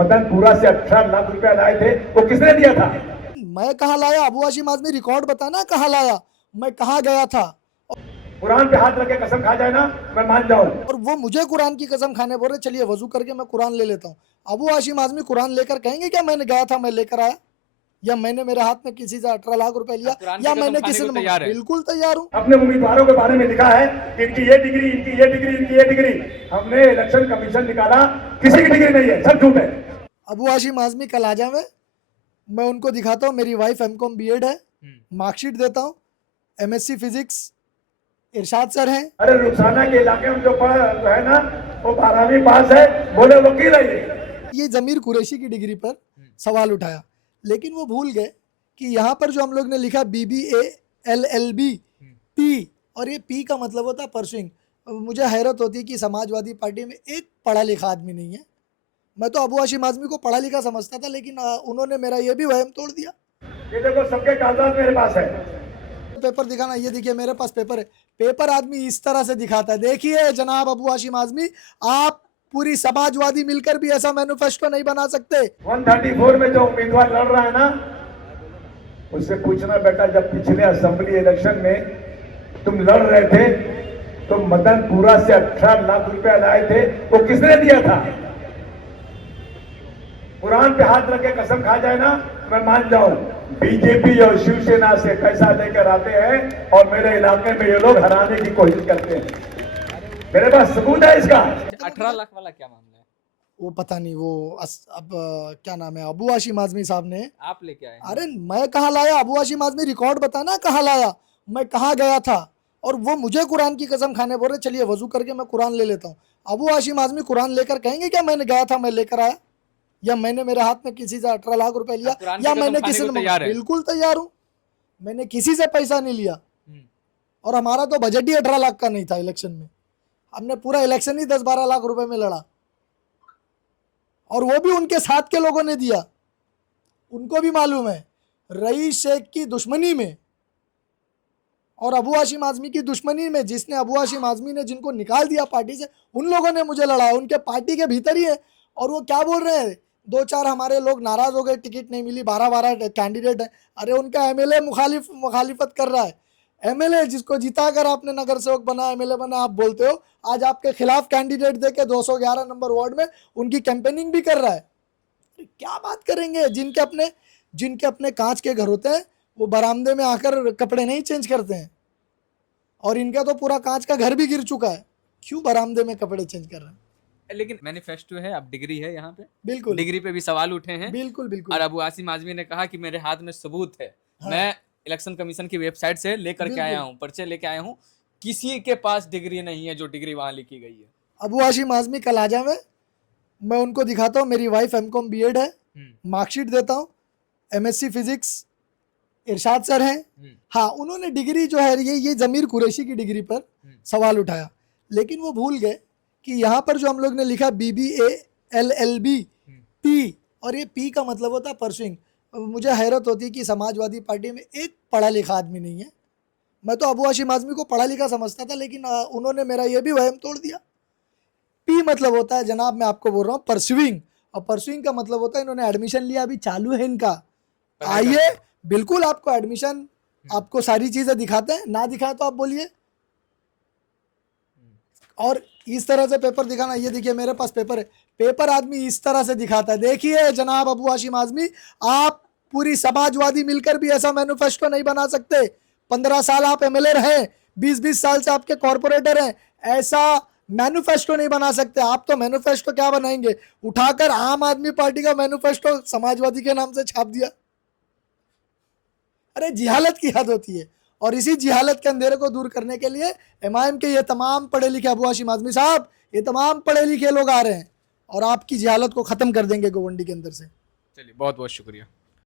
मदनपुरा से 18 लाख रुपया लाए थे, वो किसने दिया था? मैं कहाँ लाया? अबू हाशिम आज़मी रिकॉर्ड बताना कहाँ लाया, मैं कहाँ गया था। कुरान पे हाथ रख के कसम खा जाए ना, मैं मान जाऊं। और वो मुझे कुरान की कसम खाने बोल रहे, चलिए वजू करके मैं कुरान ले लेता हूँ। अबू हाशिम आज़मी कुरान लेकर कहेंगे क्या मैंने गया था, मैं लेकर आया, या मैंने मेरे हाथ में किसी से 18 लाख रुपए लिया, या मैंने किसी ने? बिल्कुल तैयार हूँ। अपने उम्मीदवारों के बारे में लिखा है कि इनकी ये डिग्री, इनकी ये डिग्री, इनकी ये डिग्री। हमने इलेक्शन कमीशन निकाला, किसी की डिग्री नहीं है, सब झूठ है। अबू हाशिम आज़मी कल आ जाए, मैं उनको दिखाता हूँ, मेरी वाइफ एमकॉम बीएड है, मार्कशीट देता हूँ, एमएससी फिजिक्स इरशाद सर हैं। अरे रुखसाना के इलाके में जो पढ़ा है ना, वो 12वीं पास है, बोले वकील है। ये जमीर कुरैशी की डिग्री पर सवाल उठाया, लेकिन वो भूल गए कि यहाँ पर जो हम लोग ने लिखा BBA LLB P, और ये P का मतलब होता है परसुइंग। मुझे हैरत होती है कि समाजवादी पार्टी में एक पढ़ा लिखा आदमी नहीं है। मैं तो अबू हाशिम आज़मी को पढ़ा लिखा समझता था, लेकिन उन्होंने मेरा ये भी वहम तोड़ दिया। ये देखो, सबके कागजात मेरे पास है। पेपर दिखाना, ये देखिए मेरे पास पेपर है। पेपर आदमी इस तरह से दिखाता है, देखिए जनाब अबू हाशिम आज़मी, आप पूरी समाजवादी मिलकर भी ऐसा मैनिफेस्टो नहीं बना सकते। 134 में जो उम्मीदवार लड़ रहा है ना, उससे पूछना बेटा, जब पिछले असेंबली इलेक्शन में तुम लड़ रहे थे तो मदनपुरा से 18 लाख रुपया लाए थे, वो किसने दिया था? कुरान पे हाथ रख के कसम खा जाए ना, मैं मान जाऊं। बीजेपी और शिवसेना से पैसा लेकर आते हैं और मेरे इलाके में ये लोग हराने की कोशिश करते हैं। मेरे पास सबूत है इसका। 18 लाख वाला क्या मामला है? वो पता नहीं, वो अब क्या नाम है, अबू हाशिम आज़मी साहब ने आप लेके आए? अरे मैं कहाँ लाया? अबू हाशिम आज़मी रिकॉर्ड बताना कहाँ लाया, मैं कहाँ गया था। और वो मुझे कुरान की कसम खाने बोल रहे, चलिए वजू करके मैं कुरान ले लेता हूँ। अबू हाशिम आज़मी कुरान लेकर कहेंगे क्या मैंने गया था, मैं लेकर आया, या मैंने मेरे हाथ में किसी से 18 लाख रुपए लिया, या मैंने किसी ने? बिल्कुल तैयार हूँ, मैंने किसी से पैसा नहीं लिया। और हमारा तो बजट ही 18 लाख का नहीं था इलेक्शन में, हमने पूरा इलेक्शन ही 10-12 लाख रुपए में लड़ा, और वो भी उनके साथ के लोगों ने दिया। उनको भी मालूम है, रईस शेख की दुश्मनी में और अबू हाशिम आज़मी की दुश्मनी में, जिसने अबू हाशिम आज़मी ने जिनको निकाल दिया पार्टी से, उन लोगों ने मुझे लड़ा, उनके पार्टी के भीतर ही है। और वो क्या बोल रहे हैं, 2-4 हमारे लोग नाराज हो गए, टिकट नहीं मिली, 12-12 कैंडिडेट है। अरे उनका एमएलए मुखालिफत कर रहा है। एमएलए जिसको जिता कर आपने नगर सेवक बना, एमएलए बना, आप बोलते हो आज आपके खिलाफ कैंडिडेट देके 211 नंबर वार्ड में उनकी कैंपेनिंग भी कर रहा है। क्या बात करेंगे? जिनके अपने कांच के घर होते हैं, वो बरामदे में आकर कपड़े नहीं चेंज करते हैं, और इनका तो पूरा कांच का घर भी गिर चुका है, क्यों बरामदे में कपड़े चेंज कर रहे हैं? लेकिन मैनिफेस्टो है, अब डिग्री है यहाँ पे, बिल्कुल, डिग्री पे भी सवाल उठे हैं। बिल्कुल बिल्कुल। और अबू हाशिम आज़मी ने कहा कि मेरे हाथ में सबूत है। हाँ। मैं इलेक्शन कमीशन की वेबसाइट से लेकर के आया हूँ, पर्चे लेके आया हूँ, किसी के पास डिग्री नहीं है जो डिग्री वहां लिखी गई है। अबू हाशिम आज़मी कल आ जाए, मैं उनको दिखाता हूँ, मेरी वाइफ एमकॉम बीएड है, मार्कशीट देता हूँ, एमएससी फिजिक्स इरशाद सर हैं। हाँ, उन्होंने डिग्री जो है ये जमीर कुरैशी की डिग्री पर सवाल उठाया, लेकिन वो भूल गए कि यहाँ पर जो हम लोग ने लिखा BBA LLB P, और ये P का मतलब होता है परसुइंग। मुझे हैरत होती है कि समाजवादी पार्टी में एक पढ़ा लिखा आदमी नहीं है। मैं तो अबू हाशिम आज़मी को पढ़ा लिखा समझता था, लेकिन उन्होंने मेरा ये भी वहम तोड़ दिया। P मतलब होता है जनाब, मैं आपको बोल रहा हूँ, परसुइंग, और परसुइंग का मतलब होता है इन्होंने एडमिशन लिया, अभी चालू है इनका। आइए, बिल्कुल आपको एडमिशन, आपको सारी चीजें दिखाते हैं, ना दिखाए तो आप बोलिए। और इस तरह से पेपर दिखाना, ये देखिए मेरे पास पेपर है। पेपर आदमी इस तरह से दिखाता है, देखिए जनाब अबू हाशिम आज़मी, आप पूरी समाजवादी मिलकर भी ऐसा मैनिफेस्टो नहीं बना सकते। 15 साल आप एमएलए रहे, 20-20 साल से आपके कॉर्पोरेटर हैं, ऐसा मैनिफेस्टो नहीं बना सकते। आप तो मैनिफेस्टो क्या बनाएंगे, उठाकर आम आदमी पार्टी का मैनिफेस्टो समाजवादी के नाम से छाप दिया। अरे जिहालत की हद होती है, और इसी जिहालत के अंधेरे को दूर करने के लिए एमआईएम के ये तमाम पढ़े लिखे अबू हाशिम आज़मी साहब, ये तमाम पढ़े लिखे लोग आ रहे हैं और आपकी जिहालत को खत्म कर देंगे गोवंडी के अंदर से। चलिए, बहुत बहुत शुक्रिया।